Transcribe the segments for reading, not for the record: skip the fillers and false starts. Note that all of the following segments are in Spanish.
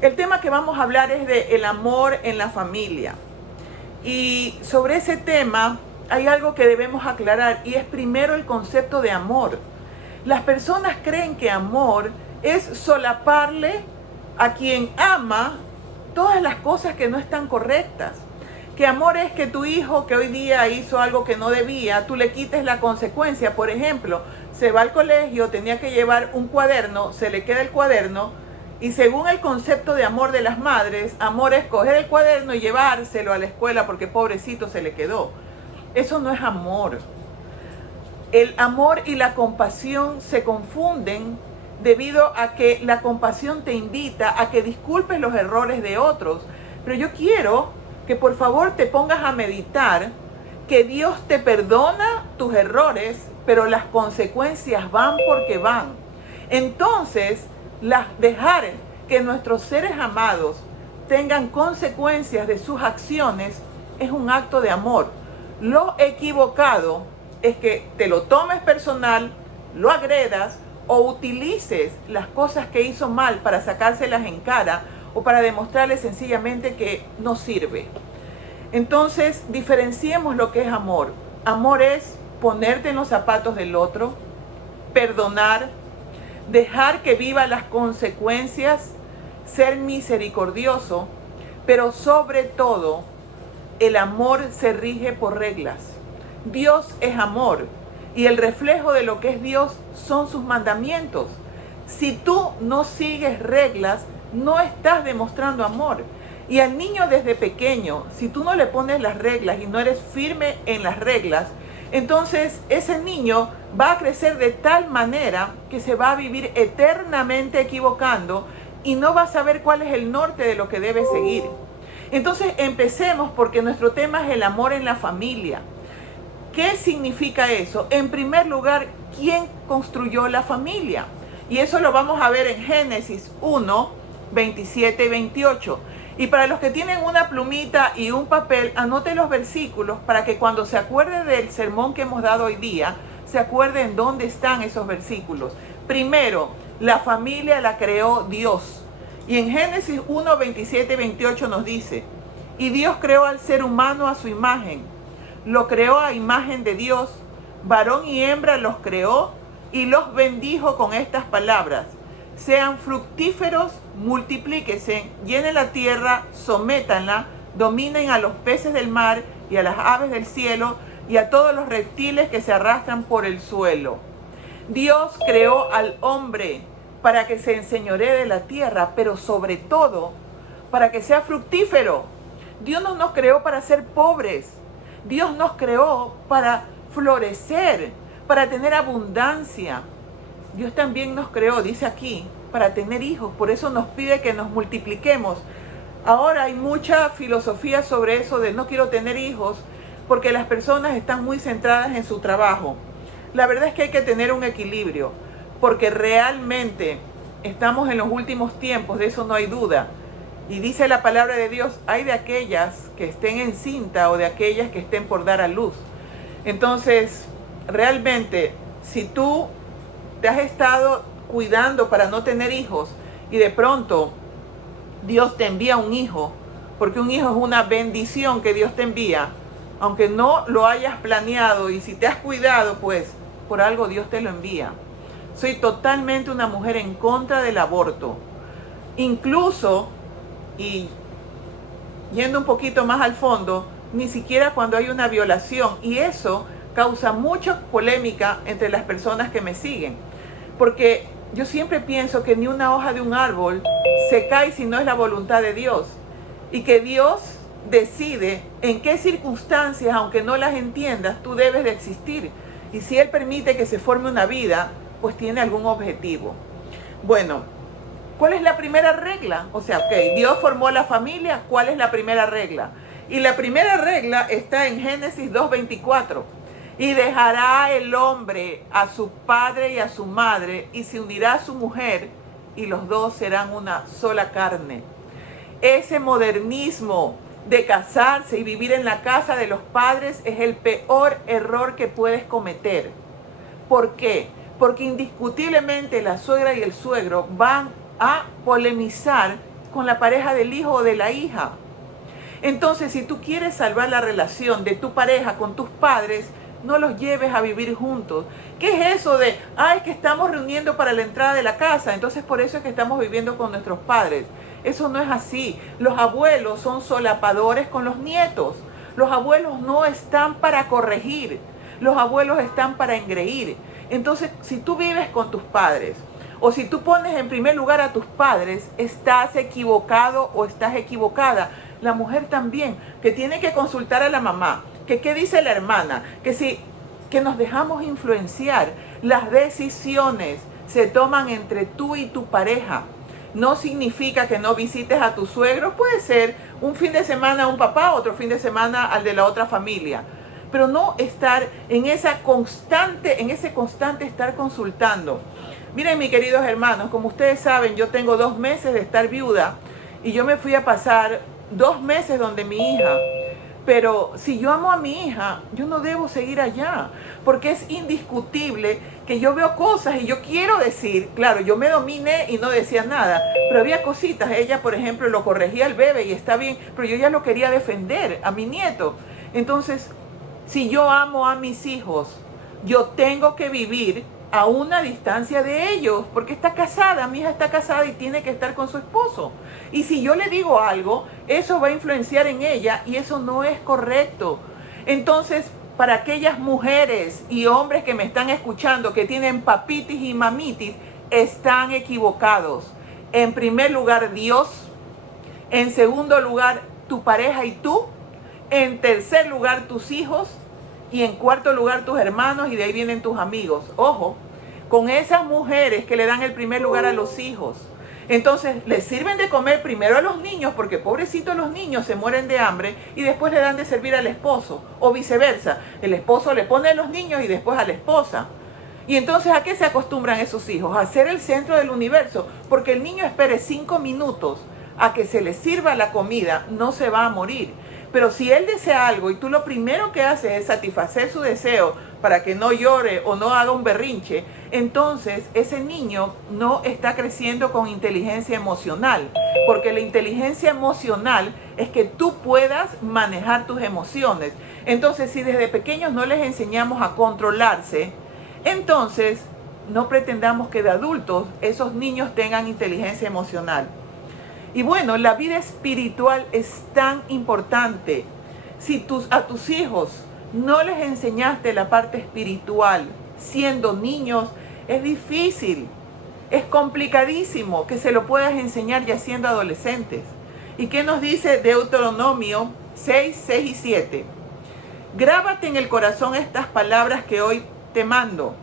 El tema que vamos a hablar es de el amor en la familia. Y sobre ese tema hay algo que debemos aclarar, y es primero el concepto de amor. Las personas creen que amor es solaparle a quien ama todas las cosas que no están correctas. Que amor es que tu hijo que hoy día hizo algo que no debía, tú le quites la consecuencia. Por ejemplo, se va al colegio, tenía que llevar un cuaderno, se le queda el cuaderno, y según el concepto de amor de las madres, amor es coger el cuaderno y llevárselo a la escuela porque pobrecito se le quedó. Eso no es amor. El amor y la compasión se confunden debido a que la compasión te invita a que disculpes los errores de otros. Pero yo quiero que por favor te pongas a meditar que Dios te perdona tus errores, pero las consecuencias van porque van. Entonces, dejar que nuestros seres amados tengan consecuencias de sus acciones es un acto de amor. Lo equivocado es que te lo tomes personal, lo agredas o utilices las cosas que hizo mal para sacárselas en cara o para demostrarle sencillamente que no sirve. Entonces, diferenciemos lo que es amor. Amor es ponerte en los zapatos del otro, perdonar, dejar que viva las consecuencias, ser misericordioso, pero sobre todo, el amor se rige por reglas. Dios es amor y el reflejo de lo que es Dios son sus mandamientos. Si tú no sigues reglas, no estás demostrando amor. Y al niño desde pequeño, si tú no le pones las reglas y no eres firme en las reglas, entonces ese niño va a crecer de tal manera que se va a vivir eternamente equivocando y no va a saber cuál es el norte de lo que debe seguir. Entonces empecemos, porque nuestro tema es el amor en la familia. ¿Qué significa eso? En primer lugar, ¿quién construyó la familia? Y eso lo vamos a ver en Génesis 1, 27 y 28. Y para los que tienen una plumita y un papel, anoten los versículos para que cuando se acuerde del sermón que hemos dado hoy día, se acuerden dónde están esos versículos. Primero, la familia la creó Dios. Y en Génesis 1, 27 y 28 nos dice, y Dios creó al ser humano a su imagen. Lo creó a imagen de Dios, varón y hembra los creó y los bendijo con estas palabras. Sean fructíferos, multiplíquense, llenen la tierra, sométanla, dominen a los peces del mar y a las aves del cielo y a todos los reptiles que se arrastran por el suelo. Dios creó al hombre para que se enseñoree de la tierra, pero sobre todo para que sea fructífero. Dios no nos creó para ser pobres. Dios nos creó para florecer, para tener abundancia. Dios también nos creó, dice aquí, para tener hijos. Por eso nos pide que nos multipliquemos. Ahora hay mucha filosofía sobre eso de no quiero tener hijos, porque las personas están muy centradas en su trabajo. La verdad es que hay que tener un equilibrio, porque realmente estamos en los últimos tiempos, de eso no hay duda. Y dice la palabra de Dios, hay de aquellas que estén encinta o de aquellas que estén por dar a luz. Entonces, realmente, si tú te has estado cuidando para no tener hijos y de pronto Dios te envía un hijo, porque un hijo es una bendición que Dios te envía, aunque no lo hayas planeado, y si te has cuidado, pues por algo Dios te lo envía. Soy totalmente una mujer en contra del aborto. Incluso, y yendo un poquito más al fondo, ni siquiera cuando hay una violación, y eso causa mucha polémica entre las personas que me siguen, porque yo siempre pienso que ni una hoja de un árbol se cae si no es la voluntad de Dios, y que Dios decide en qué circunstancias, aunque no las entiendas, tú debes de existir, y si Él permite que se forme una vida, pues tiene algún objetivo. Bueno, ¿cuál es la primera regla? O sea, Dios formó la familia, ¿cuál es la primera regla? Y la primera regla está en Génesis 2:24. Y dejará el hombre a su padre y a su madre, y se unirá a su mujer, y los dos serán una sola carne. Ese modernismo de casarse y vivir en la casa de los padres es el peor error que puedes cometer. ¿Por qué? Porque indiscutiblemente la suegra y el suegro van a polemizar con la pareja del hijo o de la hija. Entonces, si tú quieres salvar la relación de tu pareja con tus padres, no los lleves a vivir juntos. ¿Qué es eso de, ay, que estamos reuniendo para la entrada de la casa, entonces por eso es que estamos viviendo con nuestros padres? Eso no es así. Los abuelos son solapadores con los nietos. Los abuelos no están para corregir. Los abuelos están para engreír. Entonces, si tú vives con tus padres, o si tú pones en primer lugar a tus padres, estás equivocado o estás equivocada. La mujer también, que tiene que consultar a la mamá, que qué dice la hermana, que nos dejamos influenciar. Las decisiones se toman entre tú y tu pareja. No significa que no visites a tus suegros, puede ser un fin de semana a un papá, otro fin de semana al de la otra familia. Pero no estar en ese constante estar consultando. Miren, mis queridos hermanos, como ustedes saben, yo tengo 2 meses de estar viuda y yo me fui a pasar 2 meses donde mi hija. Pero si yo amo a mi hija, yo no debo seguir allá, porque es indiscutible que yo veo cosas y yo quiero decir, claro, yo me dominé y no decía nada, pero había cositas. Ella, por ejemplo, lo corregía al bebé y está bien, pero yo ya lo quería defender a mi nieto. Entonces, si yo amo a mis hijos, yo tengo que vivir a una distancia de ellos, porque está casada, mi hija está casada y tiene que estar con su esposo. Y si yo le digo algo, eso va a influenciar en ella y eso no es correcto. Entonces, para aquellas mujeres y hombres que me están escuchando que tienen papitis y mamitis, están equivocados. En primer lugar, Dios. En segundo lugar, tu pareja y tú. En tercer lugar, tus hijos. Y en cuarto lugar, tus hermanos, y de ahí vienen tus amigos. Ojo, con esas mujeres que le dan el primer lugar a los hijos. Entonces, les sirven de comer primero a los niños, porque pobrecitos los niños se mueren de hambre, y después le dan de servir al esposo, o viceversa. El esposo le pone a los niños y después a la esposa. Y entonces, ¿a qué se acostumbran esos hijos? A ser el centro del universo, porque el niño espere 5 minutos a que se le sirva la comida, no se va a morir. Pero si él desea algo y tú lo primero que haces es satisfacer su deseo para que no llore o no haga un berrinche, entonces ese niño no está creciendo con inteligencia emocional. Porque la inteligencia emocional es que tú puedas manejar tus emociones. Entonces, si desde pequeños no les enseñamos a controlarse, entonces no pretendamos que de adultos esos niños tengan inteligencia emocional. Y bueno, la vida espiritual es tan importante. Si a tus hijos no les enseñaste la parte espiritual siendo niños, es difícil, es complicadísimo que se lo puedas enseñar ya siendo adolescentes. ¿Y qué nos dice Deuteronomio 6, 6 y 7? Grábate en el corazón estas palabras que hoy te mando.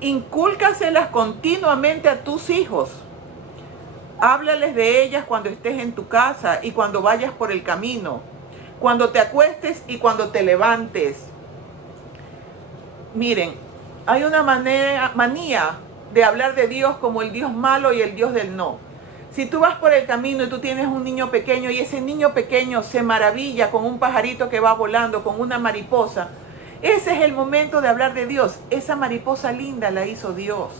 Incúlcaselas continuamente a tus hijos. Háblales de ellas cuando estés en tu casa y cuando vayas por el camino, cuando te acuestes y cuando te levantes. Miren, hay una manía de hablar de Dios como el Dios malo y el Dios del no. Si tú vas por el camino y tú tienes un niño pequeño y ese niño pequeño se maravilla con un pajarito que va volando, con una mariposa, ese es el momento de hablar de Dios. Esa mariposa linda la hizo Dios.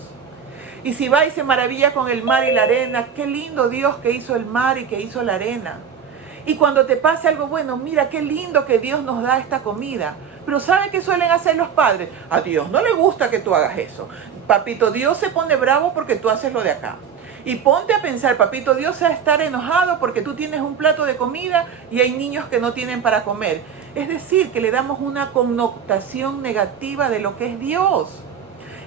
Y si va y se maravilla con el mar y la arena, qué lindo Dios que hizo el mar y que hizo la arena. Y cuando te pase algo bueno, mira qué lindo que Dios nos da esta comida. Pero ¿sabe qué suelen hacer los padres? A Dios no le gusta que tú hagas eso. Papito Dios se pone bravo porque tú haces lo de acá. Y ponte a pensar, papito Dios se va a estar enojado porque tú tienes un plato de comida y hay niños que no tienen para comer. Es decir, que le damos una connotación negativa de lo que es Dios.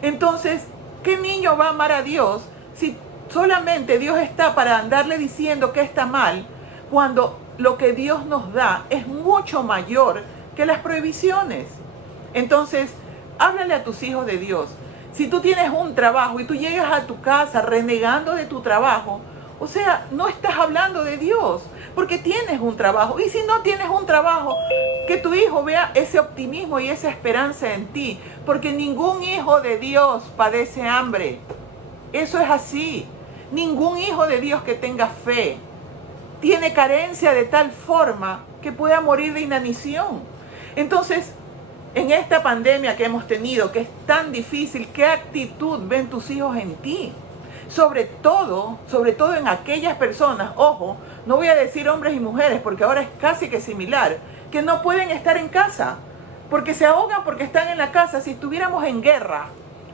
Entonces, ¿qué niño va a amar a Dios si solamente Dios está para andarle diciendo que está mal, cuando lo que Dios nos da es mucho mayor que las prohibiciones? Entonces, háblale a tus hijos de Dios. Si tú tienes un trabajo y tú llegas a tu casa renegando de tu trabajo, o sea, no estás hablando de Dios, porque tienes un trabajo. Y si no tienes un trabajo, que tu hijo vea ese optimismo y esa esperanza en ti, porque ningún hijo de Dios padece hambre. Eso es así. Ningún hijo de Dios que tenga fe tiene carencia de tal forma que pueda morir de inanición. Entonces, en esta pandemia que hemos tenido, que es tan difícil, ¿qué actitud ven tus hijos en ti? Sobre todo en aquellas personas, ojo, no voy a decir hombres y mujeres porque ahora es casi que similar, que no pueden estar en casa, porque se ahogan porque están en la casa. Si estuviéramos en guerra,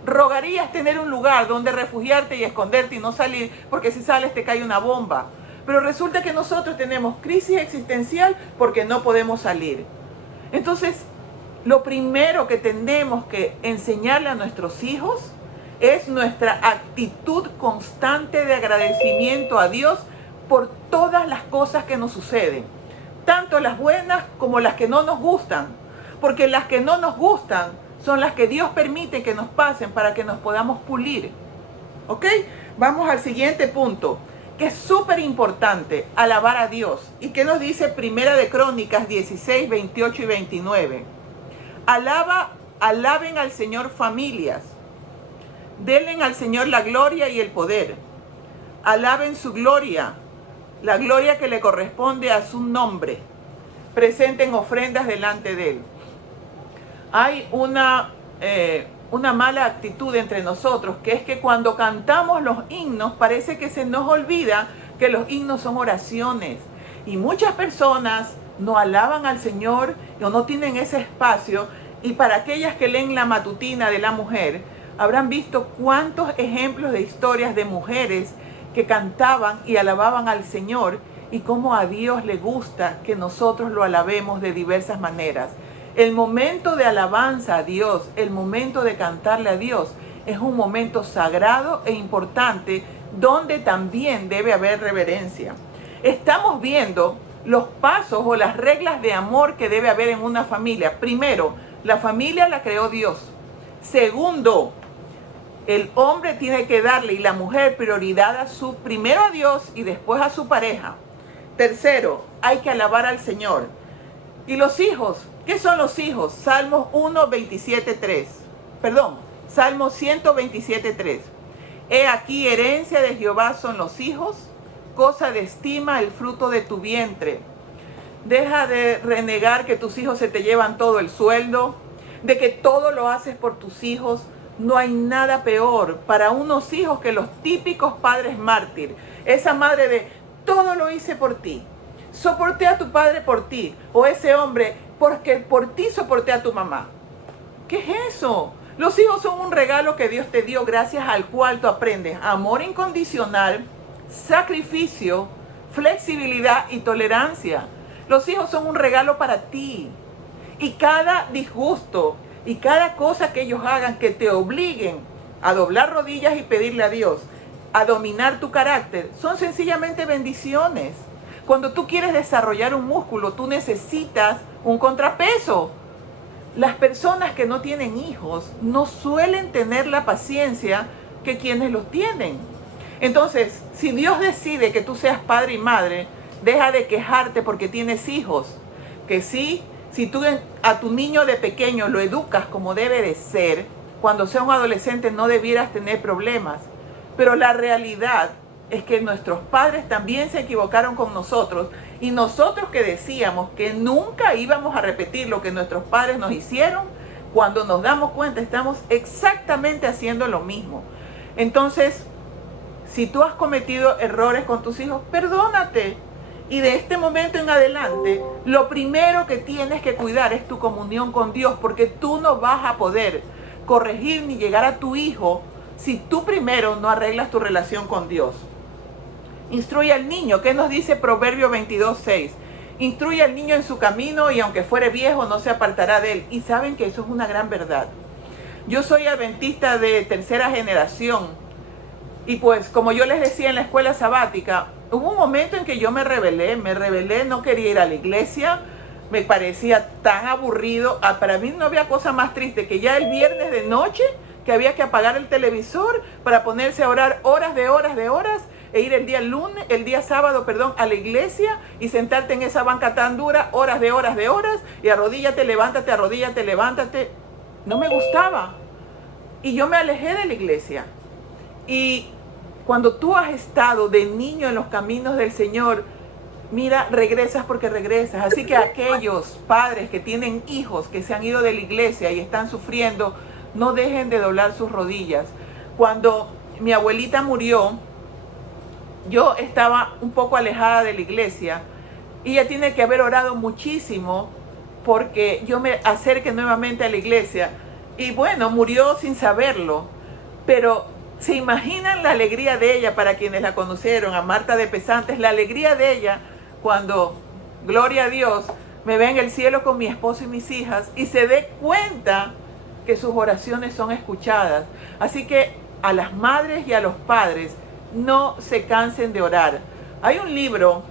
rogarías tener un lugar donde refugiarte y esconderte y no salir, porque si sales te cae una bomba. Pero resulta que nosotros tenemos crisis existencial porque no podemos salir. Entonces, lo primero que tenemos que enseñarle a nuestros hijos es nuestra actitud constante de agradecimiento a Dios por todas las cosas que nos suceden, tanto las buenas como las que no nos gustan, porque las que no nos gustan son las que Dios permite que nos pasen para que nos podamos pulir. ¿Ok? Vamos al siguiente punto, que es súper importante, alabar a Dios. ¿Y qué nos dice Primera de Crónicas 16, 28 y 29? Alaben al Señor familias. Denle al Señor la gloria y el poder. Alaben su gloria, la gloria que le corresponde a su nombre. Presenten ofrendas delante de Él. Hay una mala actitud entre nosotros, que es que cuando cantamos los himnos parece que se nos olvida que los himnos son oraciones. Y muchas personas no alaban al Señor o no tienen ese espacio. Y para aquellas que leen la matutina de la mujer, habrán visto cuántos ejemplos de historias de mujeres que cantaban y alababan al Señor y cómo a Dios le gusta que nosotros lo alabemos de diversas maneras. El momento de alabanza a Dios, el momento de cantarle a Dios, es un momento sagrado e importante donde también debe haber reverencia. Estamos viendo los pasos o las reglas de amor que debe haber en una familia. Primero, la familia la creó Dios. Segundo, el hombre tiene que darle y la mujer prioridad primero a Dios y después a su pareja. Tercero, hay que alabar al Señor. ¿Y los hijos? ¿Qué son los hijos? Salmos 1:27-3. Perdón, Salmo 127:3. He aquí, herencia de Jehová son los hijos, cosa de estima el fruto de tu vientre. Deja de renegar que tus hijos se te llevan todo el sueldo, de que todo lo haces por tus hijos. No hay nada peor para unos hijos que los típicos padres mártir. Esa madre de todo lo hice por ti, soporté a tu padre por ti, o ese hombre porque por ti soporté a tu mamá. ¿Qué es eso? Los hijos son un regalo que Dios te dio, gracias al cual tú aprendes amor incondicional, sacrificio, flexibilidad y tolerancia. Los hijos son un regalo para ti. Y cada disgusto y cada cosa que ellos hagan que te obliguen a doblar rodillas y pedirle a Dios, a dominar tu carácter, son sencillamente bendiciones. Cuando tú quieres desarrollar un músculo, tú necesitas un contrapeso. Las personas que no tienen hijos no suelen tener la paciencia que quienes los tienen. Entonces, si Dios decide que tú seas padre y madre, deja de quejarte porque tienes hijos. Que sí, si tú a tu niño de pequeño lo educas como debe de ser, cuando sea un adolescente no debieras tener problemas. Pero la realidad es que nuestros padres también se equivocaron con nosotros, y nosotros que decíamos que nunca íbamos a repetir lo que nuestros padres nos hicieron, cuando nos damos cuenta estamos exactamente haciendo lo mismo. Entonces, si tú has cometido errores con tus hijos, perdónate. Y de este momento en adelante, lo primero que tienes que cuidar es tu comunión con Dios, porque tú no vas a poder corregir ni llegar a tu hijo si tú primero no arreglas tu relación con Dios. Instruye al niño. ¿Qué nos dice Proverbio 22:6? Instruye al niño en su camino y aunque fuere viejo no se apartará de él. Y saben que eso es una gran verdad. Yo soy adventista de tercera generación y pues como yo les decía en la escuela sabática, hubo un momento en que yo me rebelé, no quería ir a la iglesia, me parecía tan aburrido. Para mí no había cosa más triste que ya el viernes de noche que había que apagar el televisor para ponerse a orar horas e ir el día sábado, a la iglesia y sentarte en esa banca tan dura, horas y arrodíllate, levántate. No me gustaba. Y yo me alejé de la iglesia. Y cuando tú has estado de niño en los caminos del Señor, mira, regresas porque regresas. Así que aquellos padres que tienen hijos que se han ido de la iglesia y están sufriendo, no dejen de doblar sus rodillas. Cuando mi abuelita murió, yo estaba un poco alejada de la iglesia y ella tiene que haber orado muchísimo porque yo me acerque nuevamente a la iglesia. Y bueno, murió sin saberlo, pero ¿se imaginan la alegría de ella, para quienes la conocieron, a Marta de Pesantes, la alegría de ella cuando, gloria a Dios, me ve en el cielo con mi esposo y mis hijas y se dé cuenta que sus oraciones son escuchadas? Así que a las madres y a los padres, no se cansen de orar. Hay un libro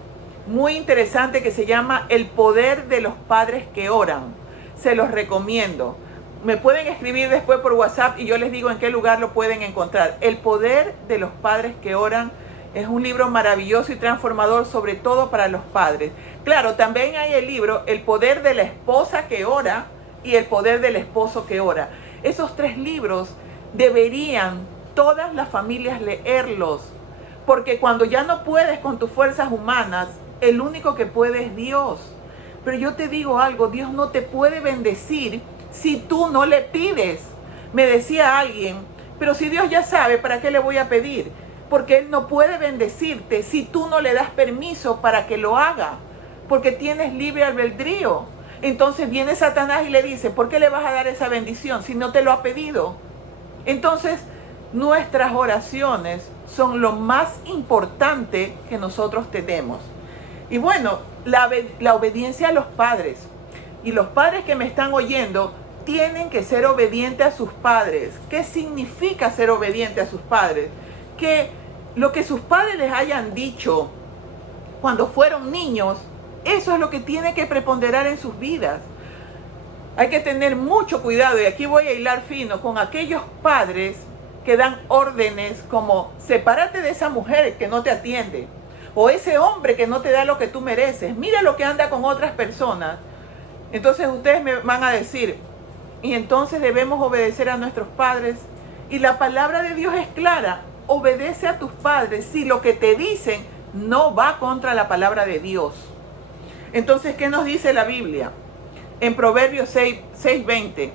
muy interesante que se llama El poder de los padres que oran. Se los recomiendo. Me pueden escribir después por WhatsApp y yo les digo en qué lugar lo pueden encontrar. El poder de los padres que oran es un libro maravilloso y transformador, sobre todo para los padres. Claro, también hay el libro El poder de la esposa que ora y El poder del esposo que ora. Esos 3 libros deberían todas las familias leerlos, porque cuando ya no puedes con tus fuerzas humanas, el único que puede es Dios. Pero yo te digo algo, Dios no te puede bendecir si tú no le pides. Me decía alguien, pero si Dios ya sabe, ¿para qué le voy a pedir? Porque Él no puede bendecirte si tú no le das permiso para que lo haga, porque tienes libre albedrío. Entonces viene Satanás y le dice, ¿por qué le vas a dar esa bendición si no te lo ha pedido? Entonces, nuestras oraciones son lo más importante que nosotros tenemos. Y bueno, la obediencia a los padres. Y los padres que me están oyendo tienen que ser obedientes a sus padres. ¿Qué significa ser obediente a sus padres? Que lo que sus padres les hayan dicho cuando fueron niños, eso es lo que tiene que preponderar en sus vidas. Hay que tener mucho cuidado, y aquí voy a hilar fino, con aquellos padres que dan órdenes como sepárate de esa mujer que no te atiende, o ese hombre que no te da lo que tú mereces, mira lo que anda con otras personas. Entonces ustedes me van a decir, y entonces debemos obedecer a nuestros padres. Y la palabra de Dios es clara, obedece a tus padres si lo que te dicen no va contra la palabra de Dios. Entonces, ¿qué nos dice la Biblia? En Proverbios 6:20,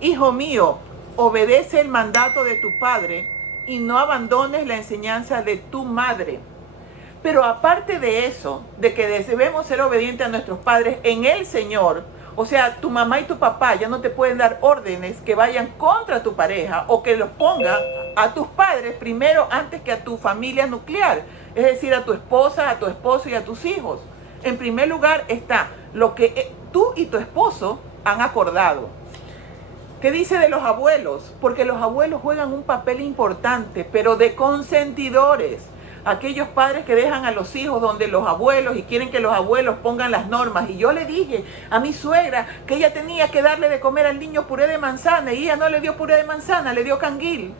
hijo mío, obedece el mandato de tu padre y no abandones la enseñanza de tu madre. Pero aparte de eso, de que debemos ser obedientes a nuestros padres en el Señor, o sea, tu mamá y tu papá ya no te pueden dar órdenes que vayan contra tu pareja o que los pongan a tus padres primero antes que a tu familia nuclear, es decir, a tu esposa, a tu esposo y a tus hijos. En primer lugar está lo que tú y tu esposo han acordado. ¿Qué dice de los abuelos? Porque los abuelos juegan un papel importante, pero de consentidores. Aquellos padres que dejan a los hijos donde los abuelos y quieren que los abuelos pongan las normas. Y yo le dije a mi suegra que ella tenía que darle de comer al niño puré de manzana y ella no le dio puré de manzana, le dio canguil.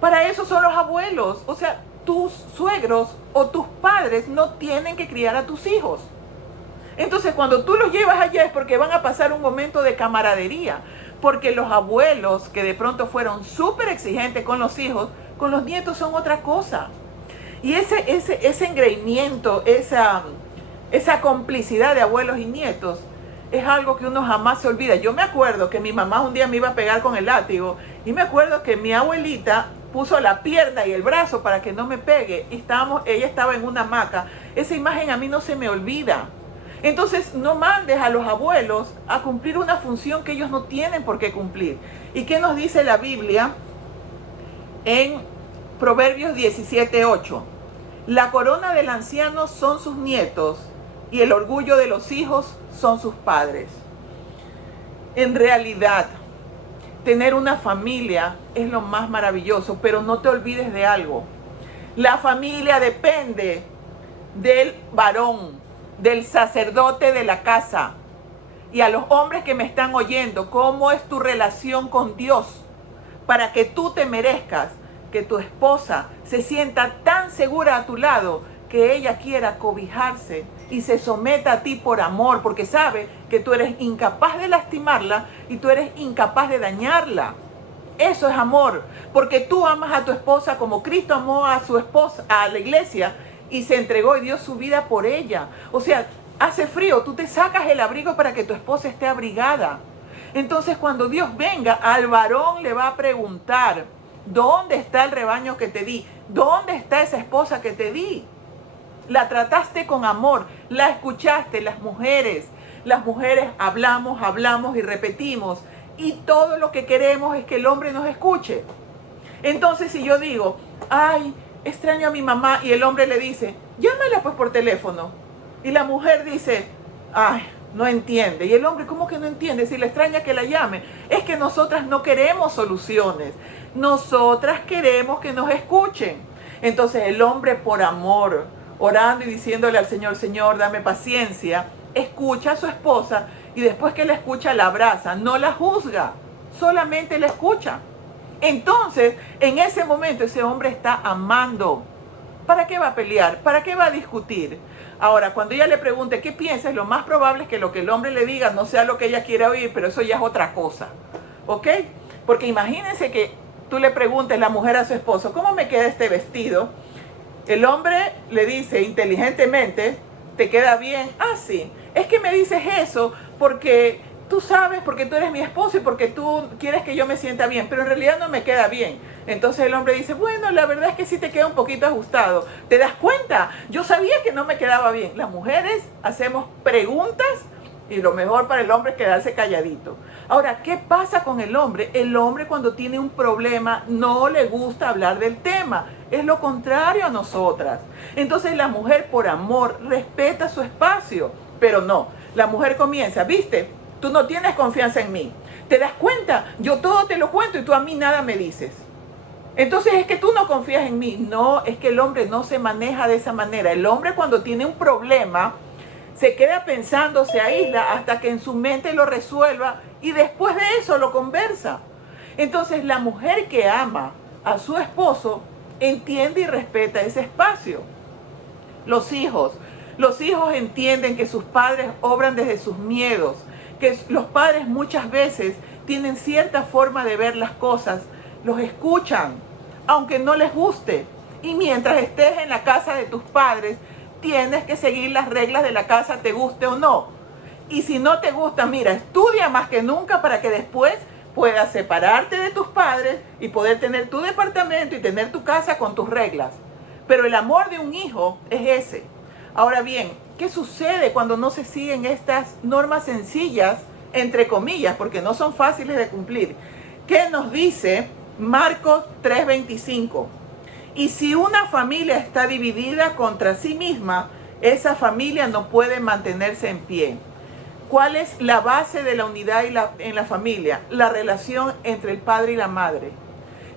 Para eso son los abuelos. O sea, tus suegros o tus padres no tienen que criar a tus hijos. Entonces, cuando tú los llevas allá es porque van a pasar un momento de camaradería. Porque los abuelos que de pronto fueron súper exigentes con los hijos, con los nietos son otra cosa. Y ese engreimiento, esa complicidad de abuelos y nietos es algo que uno jamás se olvida. Yo me acuerdo que mi mamá un día me iba a pegar con el látigo y me acuerdo que mi abuelita puso la pierna y el brazo para que no me pegue y ella estaba en una hamaca. Esa imagen a mí no se me olvida. Entonces no mandes a los abuelos a cumplir una función que ellos no tienen por qué cumplir. ¿Y qué nos dice la Biblia en Proverbios 17:8? La corona del anciano son sus nietos y el orgullo de los hijos son sus padres. En realidad, tener una familia es lo más maravilloso, pero no te olvides de algo. La familia depende del varón, del sacerdote de la casa. Y a los hombres que me están oyendo, ¿cómo es tu relación con Dios? Para que tú te merezcas que tu esposa se sienta tan segura a tu lado que ella quiera cobijarse y se someta a ti por amor, porque sabe que tú eres incapaz de lastimarla y tú eres incapaz de dañarla. Eso es amor, porque tú amas a tu esposa como Cristo amó a su esposa, a la iglesia, y se entregó y dio su vida por ella. O sea, hace frío, tú te sacas el abrigo para que tu esposa esté abrigada. Entonces, cuando Dios venga, al varón le va a preguntar, ¿Dónde está el rebaño que te di? ¿Dónde está esa esposa que te di? La trataste con amor, la escuchaste. Las mujeres hablamos y repetimos. Y todo lo que queremos es que el hombre nos escuche. Entonces, si yo digo, ay, extraño a mi mamá, y el hombre le dice, llámala pues por teléfono. Y la mujer dice, ay, no entiende. Y el hombre, ¿cómo que no entiende? Si le extraña que la llame. Es que nosotras no queremos soluciones. Nosotras queremos que nos escuchen. Entonces el hombre, por amor, orando y diciéndole al Señor, Señor, dame paciencia, escucha a su esposa, y después que la escucha la abraza, no la juzga, solamente la escucha. Entonces, en ese momento ese hombre está amando. ¿Para qué va a pelear? ¿Para qué va a discutir? Ahora, cuando ella le pregunte qué piensas, lo más probable es que lo que el hombre le diga no sea lo que ella quiere oír, pero eso ya es otra cosa. ¿Ok? Porque imagínense que tú le preguntes, la mujer a su esposo, ¿cómo me queda este vestido? El hombre le dice inteligentemente, ¿te queda bien? Ah, sí. Es que me dices eso porque tú sabes, porque tú eres mi esposo y porque tú quieres que yo me sienta bien, pero en realidad no me queda bien. Entonces el hombre dice, bueno, la verdad es que sí te queda un poquito ajustado. ¿Te das cuenta? Yo sabía que no me quedaba bien. Las mujeres hacemos preguntas y lo mejor para el hombre es quedarse calladito. Ahora, ¿qué pasa con el hombre? El hombre, cuando tiene un problema, no le gusta hablar del tema. Es lo contrario a nosotras. Entonces la mujer, por amor, respeta su espacio. Pero no, la mujer comienza, ¿viste? Tú no tienes confianza en mí. ¿Te das cuenta? Yo todo te lo cuento y tú a mí nada me dices. Entonces es que tú no confías en mí. No, es que el hombre no se maneja de esa manera. El hombre, cuando tiene un problema, se queda pensando, se aísla hasta que en su mente lo resuelva y después de eso lo conversa. Entonces la mujer que ama a su esposo entiende y respeta ese espacio. Los hijos entienden que sus padres obran desde sus miedos, que los padres muchas veces tienen cierta forma de ver las cosas, los escuchan, aunque no les guste. Y mientras estés en la casa de tus padres, tienes que seguir las reglas de la casa, te guste o no. Y si no te gusta, mira, estudia más que nunca para que después puedas separarte de tus padres y poder tener tu departamento y tener tu casa con tus reglas. Pero el amor de un hijo es ese. Ahora bien, ¿qué sucede cuando no se siguen estas normas sencillas, entre comillas, porque no son fáciles de cumplir? ¿Qué nos dice Marcos 3:25? Y si una familia está dividida contra sí misma, esa familia no puede mantenerse en pie. ¿Cuál es la base de la unidad en la familia? La relación entre el padre y la madre.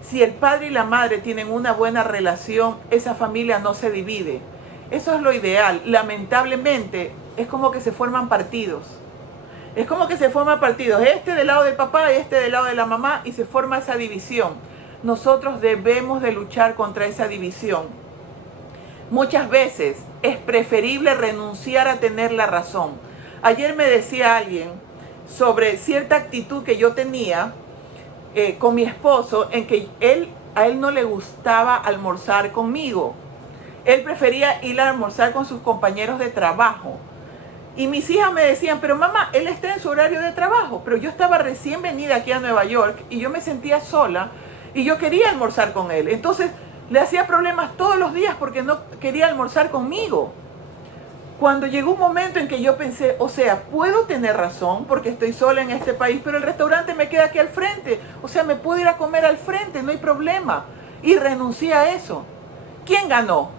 Si el padre y la madre tienen una buena relación, esa familia no se divide. Eso es lo ideal. Lamentablemente, es como que se forman partidos. Es como que se forman partidos. Este del lado del papá, este del lado de la mamá, y se forma esa división. Nosotros debemos de luchar contra esa división. Muchas veces es preferible renunciar a tener la razón. Ayer me decía alguien sobre cierta actitud que yo tenía con mi esposo, en que a él no le gustaba almorzar conmigo. Él prefería ir a almorzar con sus compañeros de trabajo. Y mis hijas me decían, pero mamá, él está en su horario de trabajo. Pero yo estaba recién venida aquí a Nueva York y yo me sentía sola y yo quería almorzar con él. Entonces le hacía problemas todos los días porque no quería almorzar conmigo. Cuando llegó un momento en que yo pensé, o sea, puedo tener razón porque estoy sola en este país, pero el restaurante me queda aquí al frente. O sea, me puedo ir a comer al frente, no hay problema. Y renuncié a eso. ¿Quién ganó?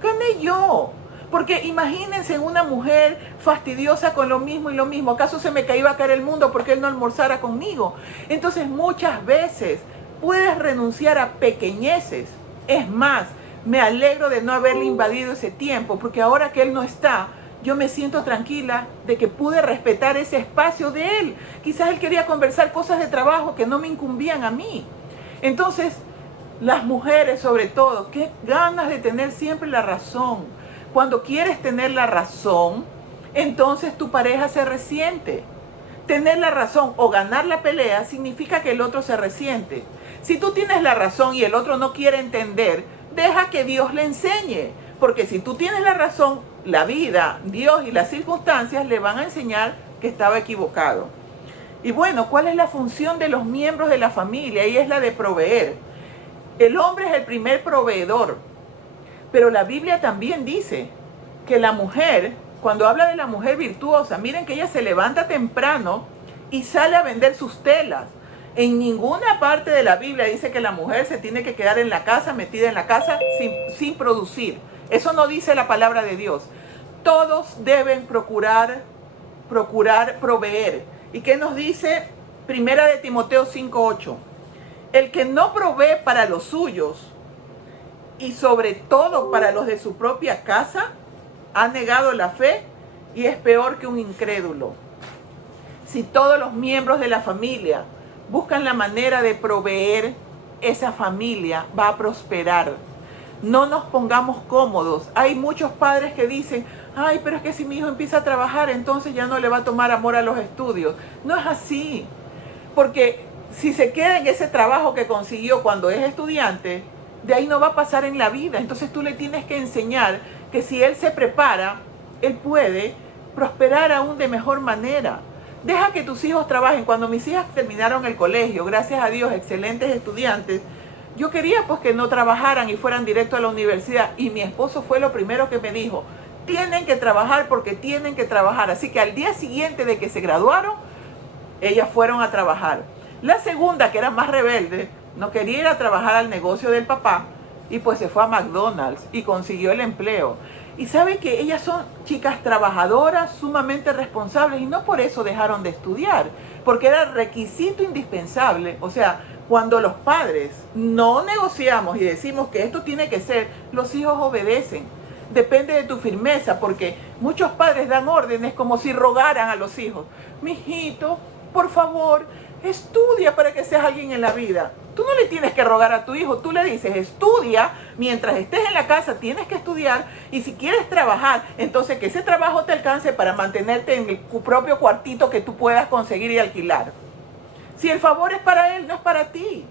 Gané yo. Porque imagínense una mujer fastidiosa con lo mismo y lo mismo. ¿Acaso se me iba a caer el mundo porque él no almorzara conmigo? Entonces muchas veces puedes renunciar a pequeñeces. Es más, me alegro de no haberle invadido ese tiempo, porque ahora que él no está, yo me siento tranquila de que pude respetar ese espacio de él. Quizás él quería conversar cosas de trabajo que no me incumbían a mí. Entonces, las mujeres sobre todo, qué ganas de tener siempre la razón. Cuando quieres tener la razón, entonces tu pareja se resiente. Tener la razón o ganar la pelea significa que el otro se resiente. Si tú tienes la razón y el otro no quiere entender, deja que Dios le enseñe. Porque si tú tienes la razón, la vida, Dios y las circunstancias le van a enseñar que estaba equivocado. Y bueno, ¿cuál es la función de los miembros de la familia? Y es la de proveer. El hombre es el primer proveedor, pero la Biblia también dice que la mujer, cuando habla de la mujer virtuosa, miren que ella se levanta temprano y sale a vender sus telas. En ninguna parte de la Biblia dice que la mujer se tiene que quedar en la casa, metida en la casa, sin producir. Eso no dice la palabra de Dios. Todos deben procurar proveer. ¿Y qué nos dice Primera de Timoteo 5:8? El que no provee para los suyos y sobre todo para los de su propia casa, ha negado la fe y es peor que un incrédulo. Si todos los miembros de la familia buscan la manera de proveer, esa familia va a prosperar. No nos pongamos cómodos. Hay muchos padres que dicen, ay, pero es que si mi hijo empieza a trabajar, entonces ya no le va a tomar amor a los estudios. No es así. Porque si se queda en ese trabajo que consiguió cuando es estudiante, de ahí no va a pasar en la vida. Entonces tú le tienes que enseñar que si él se prepara, él puede prosperar aún de mejor manera. Deja que tus hijos trabajen. Cuando mis hijas terminaron el colegio, gracias a Dios, excelentes estudiantes, yo quería pues que no trabajaran y fueran directo a la universidad. Y mi esposo fue lo primero que me dijo, tienen que trabajar porque tienen que trabajar. Así que al día siguiente de que se graduaron, ellas fueron a trabajar. La segunda, que era más rebelde, no quería ir a trabajar al negocio del papá y pues se fue a McDonald's y consiguió el empleo. Y sabe que ellas son chicas trabajadoras, sumamente responsables, y no por eso dejaron de estudiar, porque era requisito indispensable. O sea, cuando los padres no negociamos y decimos que esto tiene que ser, los hijos obedecen. Depende de tu firmeza, porque muchos padres dan órdenes como si rogaran a los hijos. Mijito, por favor, estudia para que seas alguien en la vida. Tú no le tienes que rogar a tu hijo, tú le dices, estudia, mientras estés en la casa tienes que estudiar, y si quieres trabajar, entonces que ese trabajo te alcance para mantenerte en tu propio cuartito que tú puedas conseguir y alquilar. Si el favor es para él, no es para ti.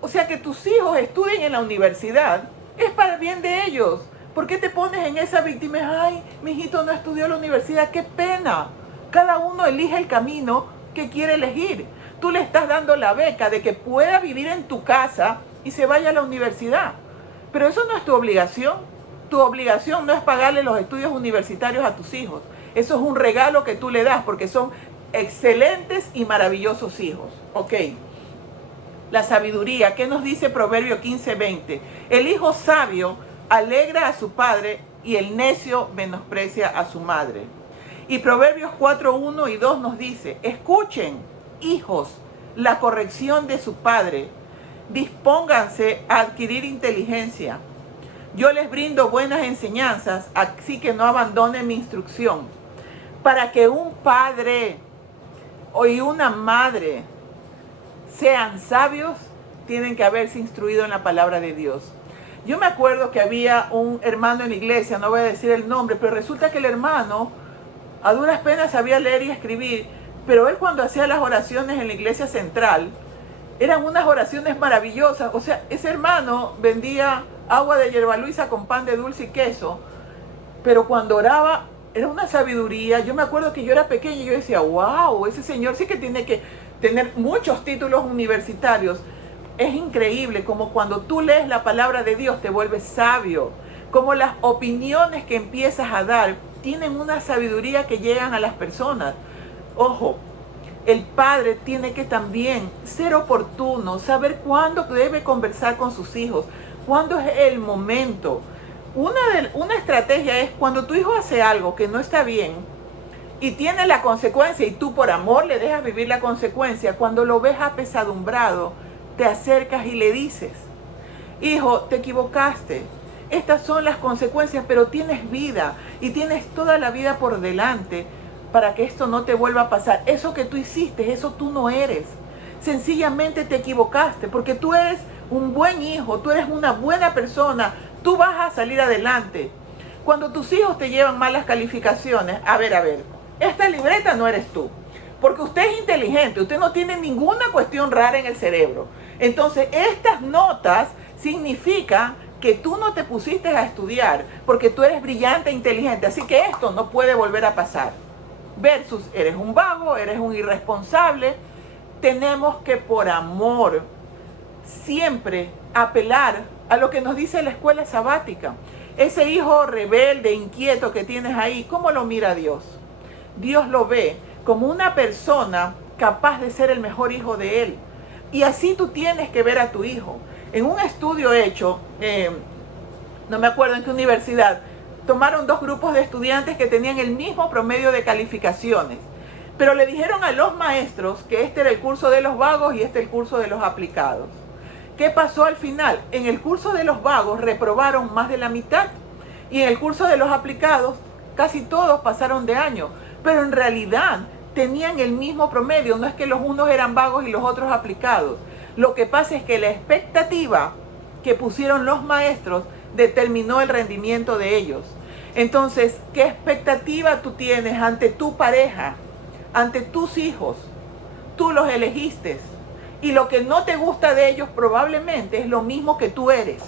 O sea, que tus hijos estudien en la universidad es para el bien de ellos. ¿Por qué te pones en esa víctima? Ay, mi hijito no estudió en la universidad, qué pena. Cada uno elige el camino que quiere elegir. Tú le estás dando la beca de que pueda vivir en tu casa y se vaya a la universidad. Pero eso no es tu obligación. Tu obligación no es pagarle los estudios universitarios a tus hijos. Eso es un regalo que tú le das porque son excelentes y maravillosos hijos. Ok. La sabiduría. ¿Qué nos dice Proverbio 15:20? El hijo sabio alegra a su padre y el necio menosprecia a su madre. Y Proverbios 4:1 y 2 nos dice, escuchen, hijos, la corrección de su padre, dispónganse a adquirir inteligencia. Yo les brindo buenas enseñanzas, así que no abandonen mi instrucción. Para que un padre y una madre sean sabios, tienen que haberse instruido en la palabra de Dios. Yo me acuerdo que había un hermano en la iglesia, no voy a decir el nombre, pero resulta que el hermano a duras penas sabía leer y escribir, pero él cuando hacía las oraciones en la iglesia central, eran unas oraciones maravillosas. O sea, ese hermano vendía agua de hierba luisa con pan de dulce y queso, pero cuando oraba era una sabiduría. Yo me acuerdo que yo era pequeña y yo decía, wow, ese señor sí que tiene que tener muchos títulos universitarios. Es increíble como cuando tú lees la palabra de Dios te vuelves sabio, como las opiniones que empiezas a dar tienen una sabiduría que llegan a las personas. Ojo, el padre tiene que también ser oportuno, saber cuándo debe conversar con sus hijos, cuándo es el momento. Una estrategia es cuando tu hijo hace algo que no está bien y tiene la consecuencia y tú por amor le dejas vivir la consecuencia, cuando lo ves apesadumbrado, te acercas y le dices, hijo, te equivocaste. Estas son las consecuencias, pero tienes vida y tienes toda la vida por delante para que esto no te vuelva a pasar. Eso que tú hiciste, eso tú no eres. Sencillamente te equivocaste porque tú eres un buen hijo, tú eres una buena persona, tú vas a salir adelante. Cuando tus hijos te llevan malas calificaciones, a ver, esta libreta no eres tú. Porque usted es inteligente, usted no tiene ninguna cuestión rara en el cerebro. Entonces, estas notas significan que tú no te pusiste a estudiar porque tú eres brillante e inteligente. Así que esto no puede volver a pasar. Versus, eres un vago, eres un irresponsable. Tenemos que por amor siempre apelar a lo que nos dice la escuela sabática. Ese hijo rebelde, inquieto que tienes ahí, ¿cómo lo mira Dios? Dios lo ve como una persona capaz de ser el mejor hijo de Él. Y así tú tienes que ver a tu hijo. En un estudio hecho, no me acuerdo en qué universidad, tomaron 2 grupos de estudiantes que tenían el mismo promedio de calificaciones. Pero le dijeron a los maestros que este era el curso de los vagos y este el curso de los aplicados. ¿Qué pasó al final? En el curso de los vagos reprobaron más de la mitad y en el curso de los aplicados casi todos pasaron de año. Pero en realidad tenían el mismo promedio, no es que los unos eran vagos y los otros aplicados. Lo que pasa es que la expectativa que pusieron los maestros determinó el rendimiento de ellos. Entonces, ¿qué expectativa tú tienes ante tu pareja, ante tus hijos? Tú los elegiste y lo que no te gusta de ellos probablemente es lo mismo que tú eres,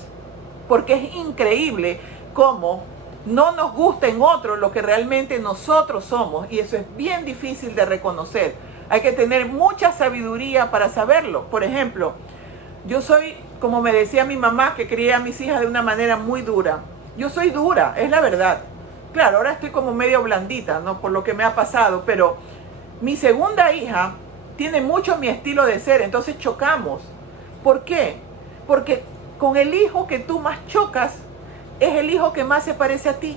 porque es increíble cómo no nos gusta en otros lo que realmente nosotros somos, y eso es bien difícil de reconocer. Hay que tener mucha sabiduría para saberlo. Por ejemplo, yo soy, como me decía mi mamá, que crié a mis hijas de una manera muy dura. Yo soy dura, es la verdad. Claro, ahora estoy como medio blandita, ¿no? Por lo que me ha pasado, pero mi segunda hija tiene mucho mi estilo de ser, entonces chocamos. ¿Por qué? Porque con el hijo que tú más chocas, es el hijo que más se parece a ti.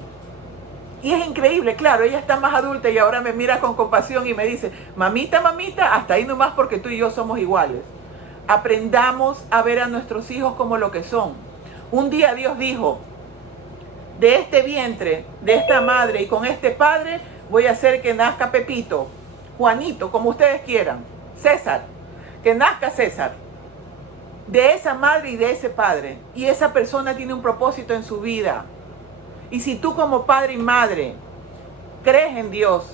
Y es increíble, claro, ella está más adulta y ahora me mira con compasión y me dice, mamita, mamita, hasta ahí nomás porque tú y yo somos iguales. Aprendamos a ver a nuestros hijos como lo que son. Un día Dios dijo, de este vientre, de esta madre y con este padre, voy a hacer que nazca Pepito, Juanito, como ustedes quieran, César, que nazca César. De esa madre y de ese padre. Y esa persona tiene un propósito en su vida. Y si tú como padre y madre crees en Dios,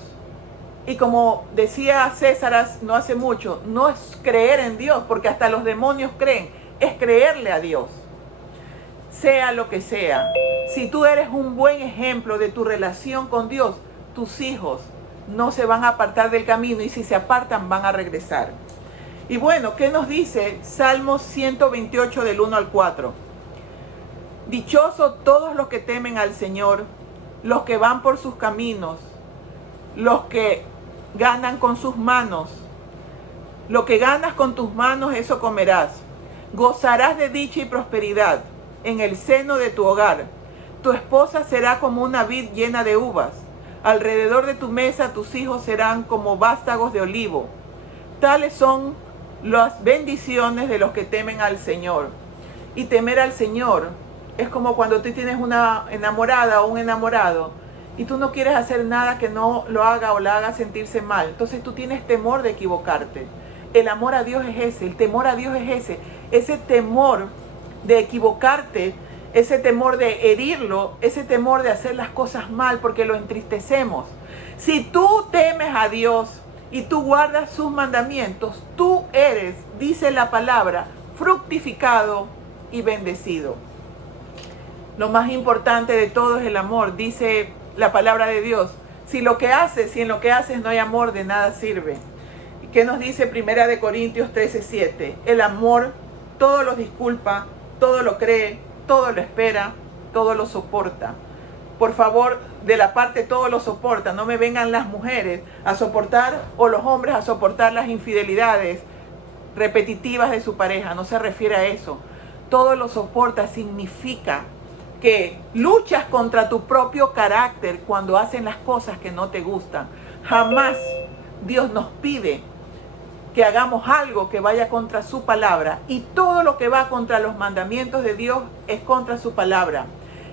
y como decía César no hace mucho, no es creer en Dios, porque hasta los demonios creen, es creerle a Dios. Sea lo que sea, si tú eres un buen ejemplo de tu relación con Dios, tus hijos no se van a apartar del camino, y si se apartan van a regresar. Y bueno, ¿qué nos dice Salmos 128 del 1 al 4? Dichosos todos los que temen al Señor, los que van por sus caminos, los que ganan con sus manos. Lo que ganas con tus manos, eso comerás. Gozarás de dicha y prosperidad en el seno de tu hogar. Tu esposa será como una vid llena de uvas. Alrededor de tu mesa tus hijos serán como vástagos de olivo. Tales son las bendiciones de los que temen al Señor. Y temer al Señor es como cuando tú tienes una enamorada o un enamorado y tú no quieres hacer nada que no lo haga o la haga sentirse mal. Entonces tú tienes temor de equivocarte. El amor a Dios es ese, el temor a Dios es ese temor de equivocarte, ese temor de herirlo, ese temor de hacer las cosas mal porque lo entristecemos. Si tú temes a Dios y tú guardas sus mandamientos, tú eres, dice la palabra, fructificado y bendecido. Lo más importante de todo es el amor, dice la palabra de Dios. Si en lo que haces no hay amor, de nada sirve. ¿Y qué nos dice 1 Corintios 13:7? El amor todo lo disculpa, todo lo cree, todo lo espera, todo lo soporta. Por favor, de la parte todo lo soporta. No me vengan las mujeres a soportar o los hombres a soportar las infidelidades repetitivas de su pareja. No se refiere a eso. Todo lo soporta significa que luchas contra tu propio carácter cuando hacen las cosas que no te gustan. Jamás Dios nos pide que hagamos algo que vaya contra su palabra, y todo lo que va contra los mandamientos de Dios es contra su palabra.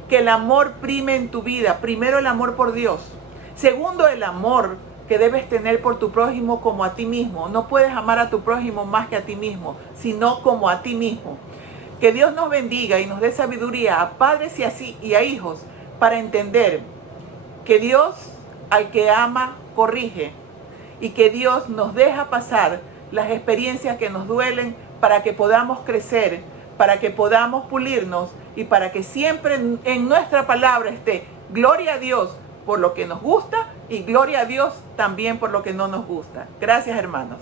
Que el amor prime en tu vida. Primero, el amor por Dios. Segundo, el amor que debes tener por tu prójimo como a ti mismo. No puedes amar a tu prójimo más que a ti mismo, sino como a ti mismo. Que Dios nos bendiga y nos dé sabiduría a padres y a hijos para entender que Dios al que ama corrige, y que Dios nos deja pasar las experiencias que nos duelen para que podamos crecer, para que podamos pulirnos y para que siempre en nuestra palabra esté gloria a Dios por lo que nos gusta y gloria a Dios también por lo que no nos gusta. Gracias, hermanos.